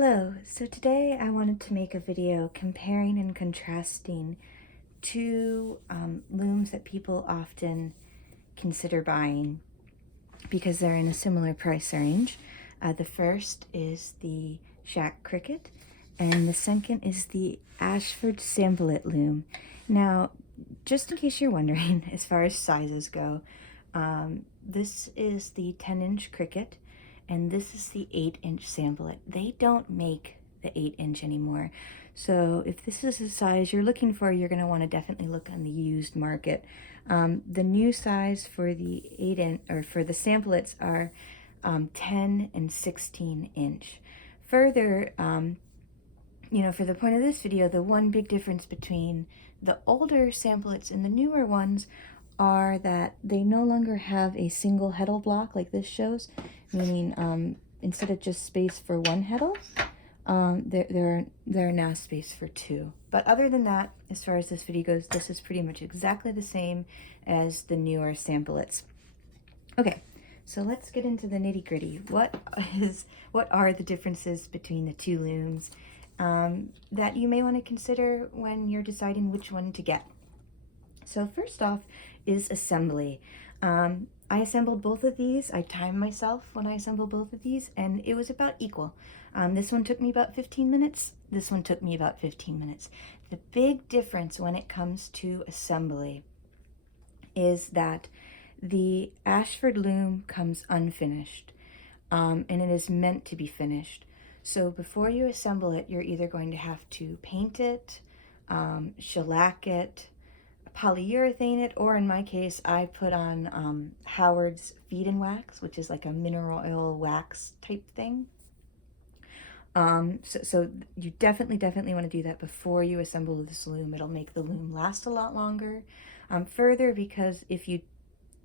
Hello, so today I wanted to make a video comparing and contrasting two looms that people often consider buying because they're in a similar price range. The first is the Schacht Cricket and the second is the Ashford Sample It loom. Now, just in case you're wondering, as far as sizes go, this is the 10-inch Cricket and this is the 8-inch Sample-It. They don't make the 8-inch anymore. So if this is the size you're looking for, you're going to want to definitely look on the used market. The new size for the 8-inch or for the Sample-Its are 10 and 16-inch. Further, for the point of this video, the one big difference between the older Sample-Its and the newer ones are that they no longer have a single heddle block like this shows, meaning instead of just space for one heddle, there are now space for two. But other than that, as far as this video goes, this is pretty much exactly the same as the newer Sample-Its. Okay, so let's get into the nitty-gritty. What are the differences between the two looms that you may want to consider when you're deciding which one to get? So first off is assembly. I assembled both of these. I timed myself when I assembled both of these, and it was about equal. This one took me about 15 minutes. This one took me about 15 minutes. The big difference when it comes to assembly is that the Ashford loom comes unfinished, and it is meant to be finished. So before you assemble it, you're either going to have to paint it, shellac it, polyurethane it, or in my case, I put on Howard's Feed and Wax, which is like a mineral oil wax type thing. So you definitely want to do that before you assemble this loom. It'll make the loom last a lot longer. Further, because if you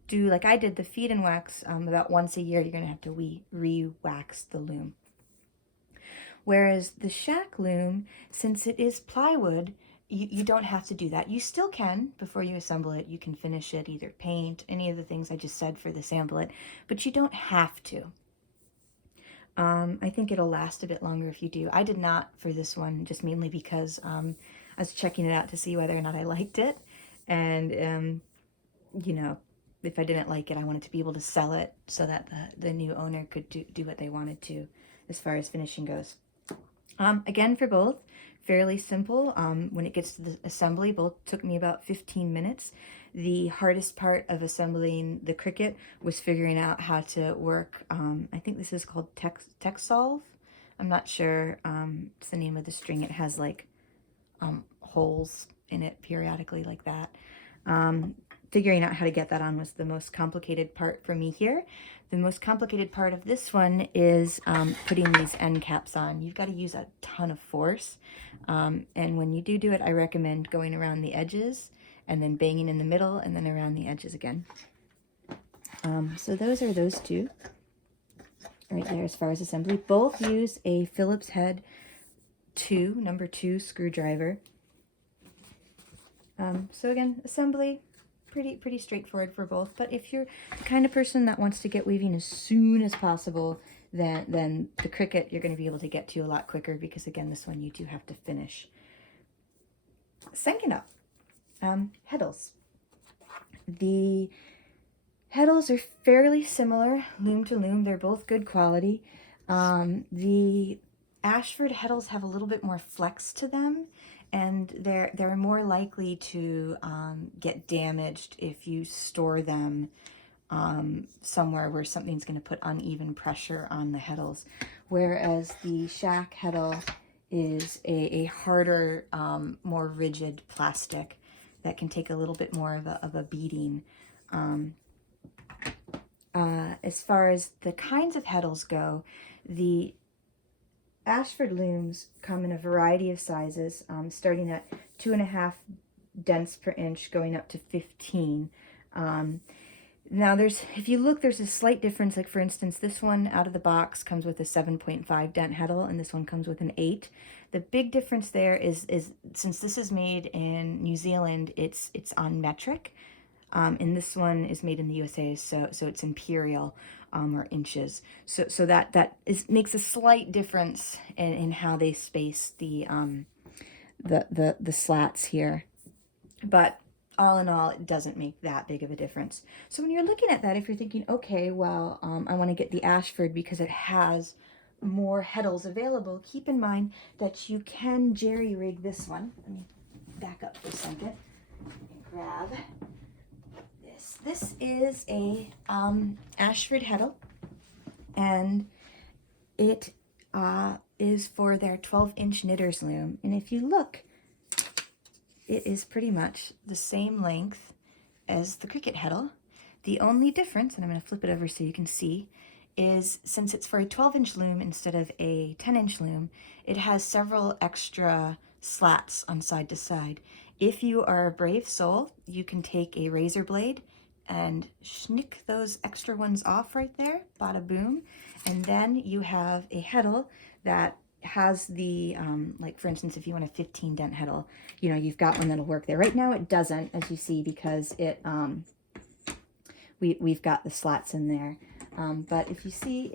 do like I did the Feed and Wax about once a year, you're going to have to re-wax the loom. Whereas the Schacht loom, since it is plywood, you don't have to do that. You still can, before you assemble it, you can finish it, either paint, any of the things I just said for the Sample-It, but you don't have to. I think it'll last a bit longer if you do. I did not for this one, just mainly because I was checking it out to see whether or not I liked it. And, if I didn't like it, I wanted to be able to sell it so that the new owner could do what they wanted to as far as finishing goes. Again, for both, fairly simple. When it gets to the assembly, both took me about 15 minutes. The hardest part of assembling the Cricket was figuring out how to work, I think this is called Texsolve. I'm not sure it's the name of the string. It has like holes in it periodically like that. Figuring out how to get that on was the most complicated part for me here. The most complicated part of this one is putting these end caps on. You've got to use a ton of force. And when you do it, I recommend going around the edges and then banging in the middle and then around the edges again. So those are those two right there as far as assembly. Both use a Phillips head number 2 screwdriver. So again, assembly, pretty straightforward for both. But if you're the kind of person that wants to get weaving as soon as possible, then the Cricket you're going to be able to get to a lot quicker, because again, this one you do have to finish. Second up, heddles. The heddles are fairly similar, loom to loom. They're both good quality. The Ashford heddles have a little bit more flex to them, and they're more likely to get damaged if you store them somewhere where something's going to put uneven pressure on the heddles. Whereas the Schacht heddle is a harder, more rigid plastic that can take a little bit more of a beating. As far as the kinds of heddles go, the Ashford looms come in a variety of sizes, starting at 2.5 dents per inch, going up to 15. Now if you look, there's a slight difference. Like for instance, this one out of the box comes with a 7.5 dent heddle, and this one comes with an 8. The big difference there is since this is made in New Zealand, it's on metric, and this one is made in the USA, so it's imperial. or inches. So that makes a slight difference in how they space the slats here. But all in all, it doesn't make that big of a difference. So when you're looking at that, if you're thinking, okay, well, I want to get the Ashford because it has more heddles available, keep in mind that you can jerry-rig this one. Let me back up for a second and grab this. This is a Ashford heddle, and it is for their 12-inch knitter's loom. And if you look, it is pretty much the same length as the Cricket heddle. The only difference, and I'm going to flip it over so you can see, is since it's for a 12-inch loom instead of a 10-inch loom, it has several extra slats on side to side. If you are a brave soul, you can take a razor blade and schnick those extra ones off right there, bada boom, and then you have a heddle that has the, like for instance, if you want a 15 dent heddle, you know, you've got one that'll work there. Right now it doesn't, as you see, because it, we've got the slats in there. But if you see,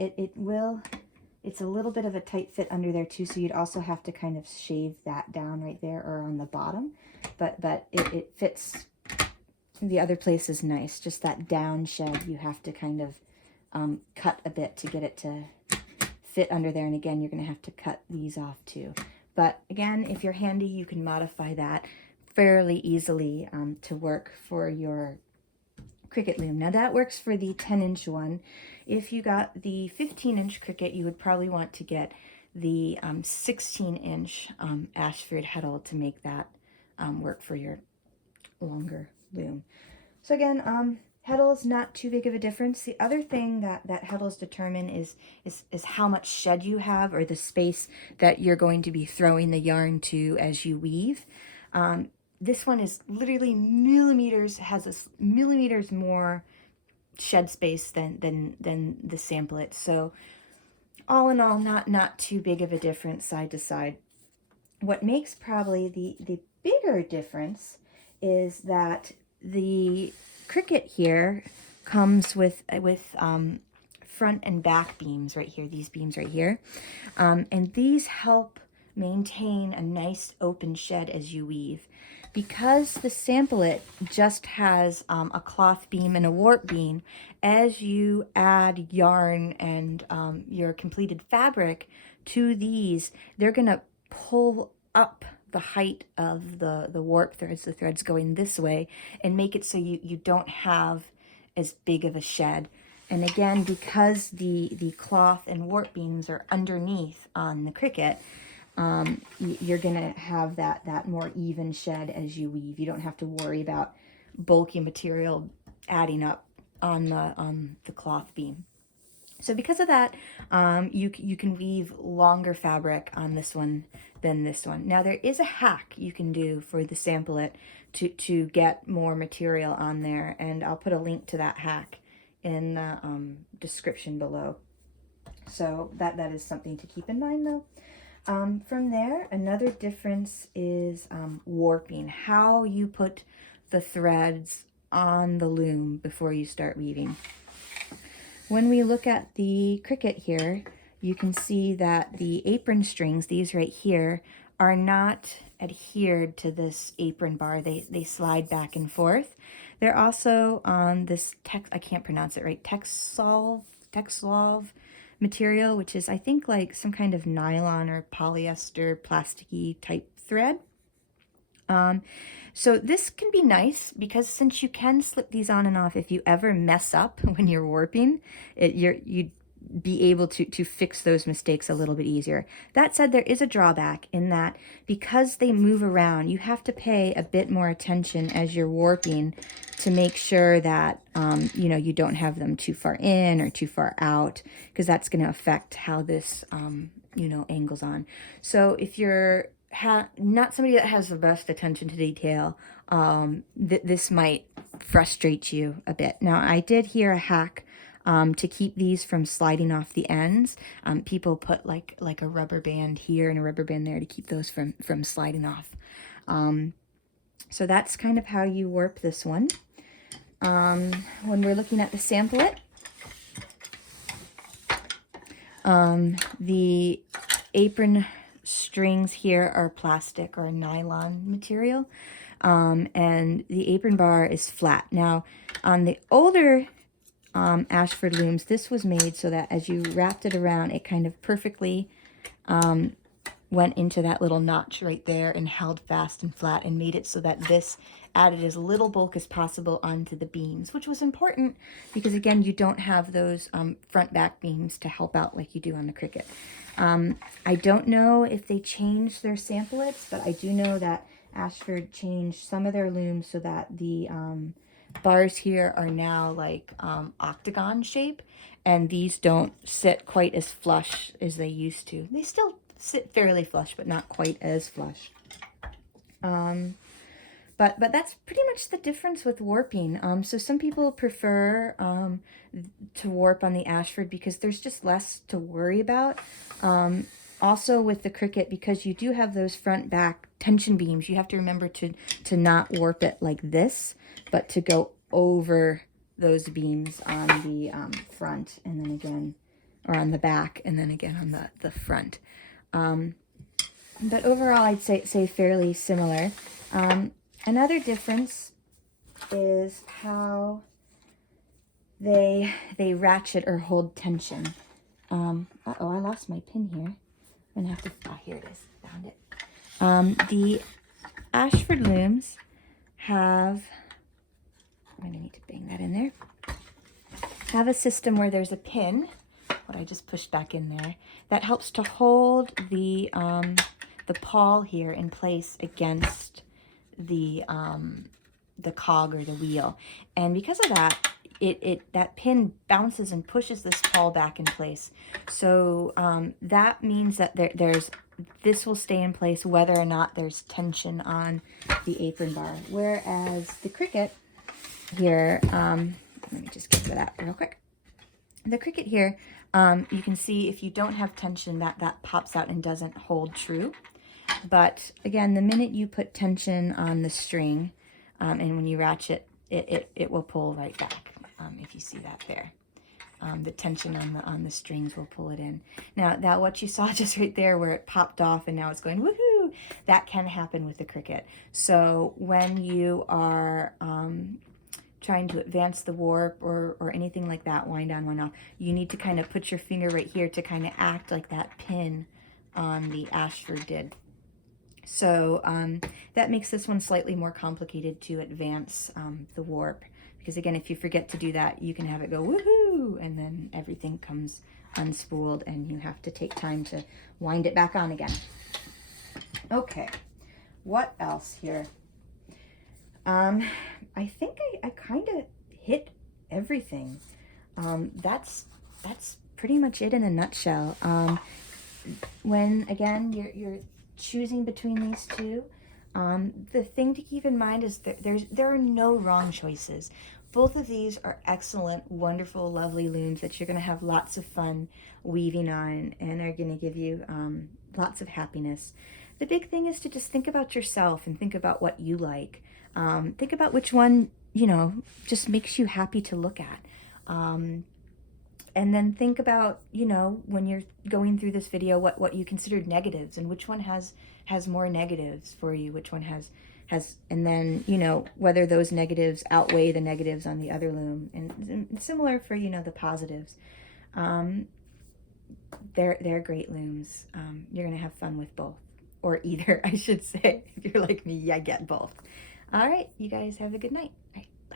it's a little bit of a tight fit under there too, so you'd also have to kind of shave that down right there or on the bottom. But it fits. The other place is nice, just that down shed you have to kind of cut a bit to get it to fit under there, and again you're going to have to cut these off too. But again, if you're handy, you can modify that fairly easily to work for your Cricket loom. Now that works for the 10-inch one. If you got the 15-inch Cricket, you would probably want to get the 16-inch Ashford heddle to make that work for your longer loom. So again, heddle's not too big of a difference. The other thing that heddles determine is how much shed you have, or the space that you're going to be throwing the yarn to as you weave. This one is literally millimeters, has a millimeters more shed space than the sampleit. So all in all, not too big of a difference side to side. What makes probably the bigger difference is that the Cricket here comes with front and back beams right here, these beams right here. And these help maintain a nice open shed as you weave. Because the sampleit just has a cloth beam and a warp beam, as you add yarn and your completed fabric to these, they're going to pull up the height of the warp threads, the threads going this way, and make it so you don't have as big of a shed. And again, because the cloth and warp beams are underneath on the Cricket, you're gonna have that more even shed as you weave. You don't have to worry about bulky material adding up on the cloth beam. So because of that, you can weave longer fabric on this one than this one. Now there is a hack you can do for the sampleit to get more material on there, and I'll put a link to that hack in the description below. So that is something to keep in mind though. From there, another difference is warping, how you put the threads on the loom before you start weaving. When we look at the Cricket here, you can see that the apron strings, these right here, are not adhered to this apron bar. They slide back and forth. They're also on this I can't pronounce it right, Texsolve material, which is I think like some kind of nylon or polyester plasticky type thread. So this can be nice because since you can slip these on and off, if you ever mess up when you're warping, you'd be able to fix those mistakes a little bit easier. That said, there is a drawback in that because they move around, you have to pay a bit more attention as you're warping to make sure that you know, you don't have them too far in or too far out, because that's going to affect how this you know, angles on. So if you're not somebody that has the best attention to detail, this might frustrate you a bit. Now I did hear a hack to keep these from sliding off the ends. People put like a rubber band here and a rubber band there to keep those from sliding off. So that's kind of how you warp this one. When we're looking at the sampleit, The apron strings here are plastic or nylon material, and the apron bar is flat. Now, on the older Ashford looms, this was made so that as you wrapped it around, it kind of perfectly went into that little notch right there and held fast and flat, and made it so that this added as little bulk as possible onto the beams, which was important because, again, you don't have those front back beams to help out like you do on the Cricket. I don't know if they changed their samplets, but I do know that Ashford changed some of their looms so that the bars here are now like octagon shape, and these don't sit quite as flush as they used to. They still sit fairly flush, but not quite as flush. But that's pretty much the difference with warping. So some people prefer to warp on the Ashford because there's just less to worry about. Also with the Cricket, because you do have those front back tension beams, you have to remember to not warp it like this, but to go over those beams on the front, and then again, or on the back, and then again on the front. But overall, I'd say fairly similar. Another difference is how they ratchet or hold tension. Uh-oh, I lost my pin here. I'm gonna have to, oh, here it is, found it. The Ashford looms have, I'm gonna need to bang that in there, have a system where there's a pin, what I just pushed back in there, that helps to hold the pawl here in place against the cog or the wheel. And because of that, that pin bounces and pushes this pawl back in place. So that means that this will stay in place whether or not there's tension on the apron bar. Whereas the Cricket here, let me just get to that real quick. The Cricket here, you can see if you don't have tension, that pops out and doesn't hold true. But again, the minute you put tension on the string, and when you ratchet, it will pull right back. If you see that there, the tension on the strings will pull it in. Now what you saw just right there, where it popped off and now it's going woohoo, that can happen with the Cricket. So when you are trying to advance the warp or anything like that, wind on, wind off, you need to kind of put your finger right here to kind of act like that pin on the Ashford did. So that makes this one slightly more complicated to advance the warp, because again, if you forget to do that, you can have it go woohoo, and then everything comes unspooled and you have to take time to wind it back on again. Okay, what else here? I think I kind of hit everything. That's pretty much it in a nutshell. When again you're choosing between these two, the thing to keep in mind is that there are no wrong choices. Both of these are excellent, wonderful, lovely looms that you're going to have lots of fun weaving on, and are going to give you lots of happiness. The big thing is to just think about yourself and think about what you like. Think about which one, just makes you happy to look at. And then think about, when you're going through this video, what you considered negatives, and which one has more negatives for you, which one has, and then, whether those negatives outweigh the negatives on the other loom, and similar for, the positives. They're great looms. You're going to have fun with both, or either, I should say. If you're like me, I get both. All right, you guys have a good night. All right.